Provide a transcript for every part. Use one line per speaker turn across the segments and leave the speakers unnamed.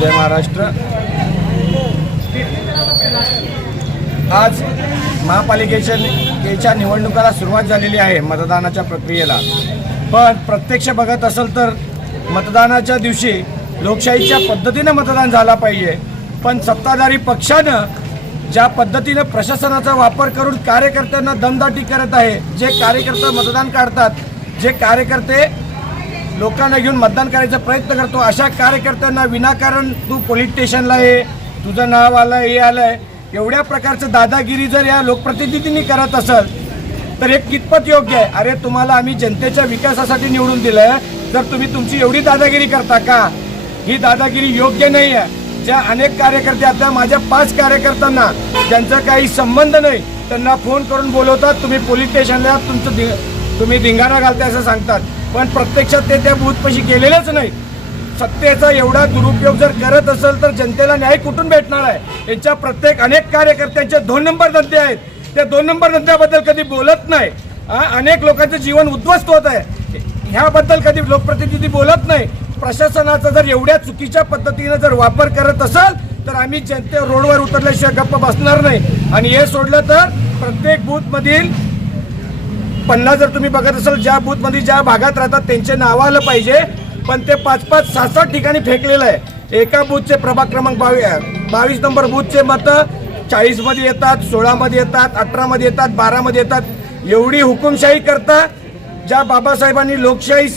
जय महाराष्ट्र. आज महापालिकेच्या याच्या निवडणुकाला सुरुवात झालेली आहे मतदानाच्या प्रक्रियेला. पण प्रत्यक्ष बघत असेल तर मतदानाच्या दिवशी लोकशाहीच्या पद्धतीनं मतदान झाला पाहिजे. पण सत्ताधारी पक्षानं ज्या पद्धतीनं प्रशासनाचा वापर करून कार्यकर्त्यांना दमदाटी करत आहे जे कार्यकर्ते मतदान काढतात जे कार्यकर्ते लोकांना घेऊन मतदान करायचा प्रयत्न करतो. अशा कार्यकर्त्यांना विनाकारण तू पोलीस स्टेशनला ये तुझं नाव आलं हे आलंय. एवढ्या प्रकारचं दादागिरी जर या लोकप्रतिनिधींनी करत असेल तर हे कितपत योग्य आहे? अरे तुम्हाला आम्ही जनतेच्या विकासासाठी निवडून दिलंय. जर तुम्ही तुमची एवढी दादागिरी करता का? ही दादागिरी योग्य नाही आहे. ज्या अनेक कार्यकर्ते आता माझ्या पाच कार्यकर्त्यांना ज्यांचा काही संबंध नाही त्यांना फोन करून बोलवतात तुम्ही पोलीस स्टेशनला तुमचं दि- तुम्ही धिंगाणा घालताय असं सांगतात. पण प्रत्यक्षात ते त्या बूथपाशी गेलेलेच नाही सत्तेचा एवढा दुरुपयोग जर करत असेल तर जनतेला न्याय कुठून भेटणार आहे? यांच्या प्रत्येक अनेक कार्यकर्त्यांचे दोन नंबर धंदे आहेत. त्या दोन नंबर धंद्याबद्दल कधी बोलत नाही. अनेक लोकांचं जीवन उद्ध्वस्त होत आहे. ह्याबद्दल कधी लोकप्रतिनिधी बोलत नाही. प्रशासनाचा जर एवढ्या चुकीच्या पद्धतीनं जर वापर करत असेल तर आम्ही जनते रोडवर उतरल्याशिवाय गप्प बसणार नाही. आणि हे सोडलं तर प्रत्येक बूथमधील पन्नास जर तुम्ही बघत असाल ज्या बूथमध्ये ज्या भागात राहतात त्यांचे नाव आलं पाहिजे. पण ते पाच पाच सात सात ठिकाणी फेकलेलं आहे. एका बूथचे प्रभाग क्रमांक बावी बावीस नंबर बूथचे मतं चाळीसमध्ये येतात सोळामध्ये येतात अठरामध्ये येतात बारामध्ये येतात. एवढी हुकुमशाही करता ज्या बाबासाहेबांनी लोकशाही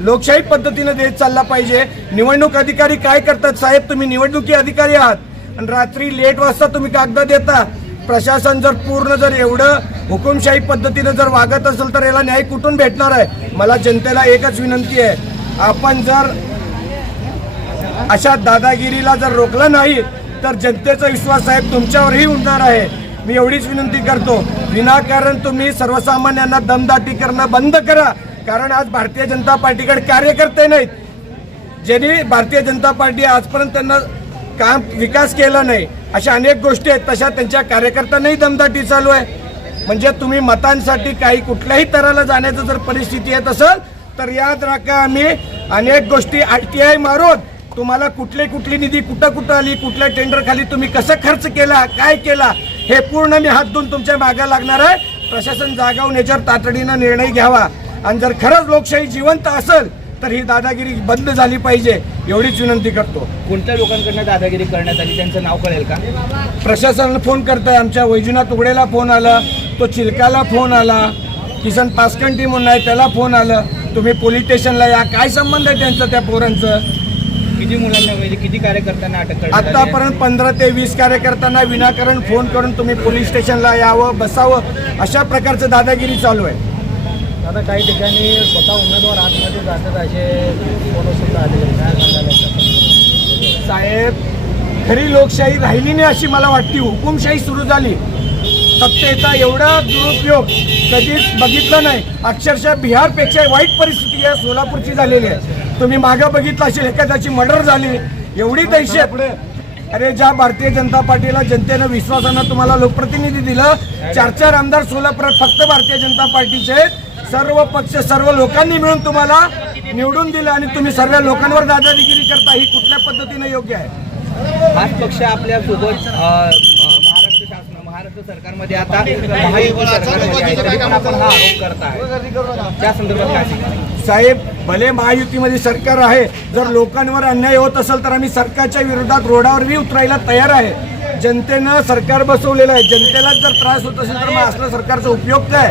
लोकशाही पद्धतीने देत चालला पाहिजे. निवडणूक अधिकारी काय करतात? साहेब तुम्ही निवडणुकी अधिकारी आहात. आणि रात्री लेट वाजता तुम्ही कागद देता. प्रशासन जर पूर्ण जर एवढं हुकुमशाही पद्धतीनं जर वागत असेल तर याला न्याय कुठून भेटणार आहे? मला जनतेला एकच विनंती आहे आपण जर अशा दादागिरीला जर रोखलं नाही तर जनतेचा विश्वास साहेब तुमच्यावरही उडणार आहे. मी एवढीच विनंती करतो विनाकारण तुम्ही सर्वसामान्यांना दमदाटी करणं बंद करा कारण आज भारतीय जनता पार्टीकडे कार्यकर्ते नाहीत. ज्यांनी भारतीय जनता पार्टी आजपर्यंत त्यांना काम विकास केला नाही अशा अनेक गोष्टी आहेत तशा त्यांच्या कार्यकर्त्यांनाही दमदाटी चालू आहे. म्हणजे तुम्ही मतांसाठी काही कुठल्याही तराला जाण्याचं जर परिस्थिती येत असेल तर याद राखा आम्ही. अनेक गोष्टी आर टी आय मारून तुम्हाला कुठली कुठली निधी कुठं कुठं आली कुठल्या टेंडर खाली तुम्ही कसं खर्च केला काय केला हे पूर्ण मी हात धुवून तुमच्या मागे लागणार आहे. प्रशासन जागावून याच्यावर तातडीनं निर्णय घ्यावा. आणि जर खरंच लोकशाही जिवंत असेल तर ही दादागिरी बंद झाली पाहिजे एवढीच विनंती करतो.
कोणत्या लोकांकडनं दादागिरी करण्यात आली? त्यांचं नाव कळेल का?
प्रशासनाला फोन करताय आमच्या वैजनाथ उघडेला फोन आला. तो चिलकाला फोन आला किसन पासकंटी म्हणून आहे त्याला फोन आलं तुम्ही पोलीस स्टेशनला या काय संबंध आहे त्यांचं त्या पोरांचं
किती मुलांना म्हणजे किती कार्यकर्त्यांना अटक?
आतापर्यंत पंधरा ते वीस कार्यकर्त्यांना विनाकारण फोन करून तुम्ही पोलीस स्टेशनला यावं बसावं अशा प्रकारचं दादागिरी चालू आहे
आता काही ठिकाणी स्वतः उमेदवार आतमध्ये जातात असे आलेले. काय?
साहेब खरी लोकशाही राहिली नाही अशी मला वाटते हुकुमशाही सुरू झाली सत्तेचा एवढा दुरुपयोग कधीच बघितलं नाही. अक्षरशः बिहारपेक्षा वाईट परिस्थिती आहे सोलापूरची झालेली आहे. तुम्ही मागं बघितलं असेल एखाद्याची मर्डर झाली. एवढी दहशत. अरे ज्या भारतीय जनता पार्टीला जनतेनं विश्वासानं तुम्हाला लोकप्रतिनिधी दिलं चार चार आमदार सोलापुरात फक्त भारतीय जनता पार्टीचे सर्व पक्ष सर्व लोकांनी मिळून तुम्हाला निवडून दिलं आणि तुम्ही सर्व लोकांवर दादागिरी करता ही कुठल्या पद्धतीने योग्य आहे?
हाच पक्ष आपल्या आरोप करताय. त्या संदर्भात काय?
साहेब भले महायुतीमध्ये सरकार आहे जर लोकांवर अन्याय होत असेल तर आम्ही सरकारच्या विरोधात रोडावरही उतरायला तयार आहे. जनतेनं सरकार बसवलेलं आहे. जनतेला जर त्रास होत असेल तर मग असलं सरकारचा उपयोग काय?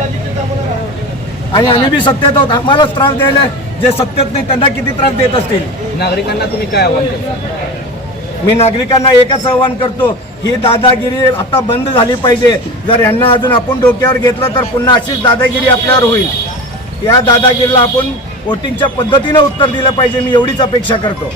आणि आम्ही बी सत्तेत आहोत. आम्हालाच त्रास द्यायला जे सत्तेत नाही त्यांना किती त्रास देत असतील?
नागरिकांना तुम्ही काय आव्हान
मी नागरिकांना एकच आव्हान करतो ही दादागिरी आता बंद झाली पाहिजे. जर यांना अजून आपण डोक्यावर घेतलं तर पुन्हा अशीच दादागिरी आपल्यावर होईल. या दादागिरीला आपण वोटिंगच्या पद्धतीनं उत्तर दिलं पाहिजे मी एवढीच अपेक्षा करतो.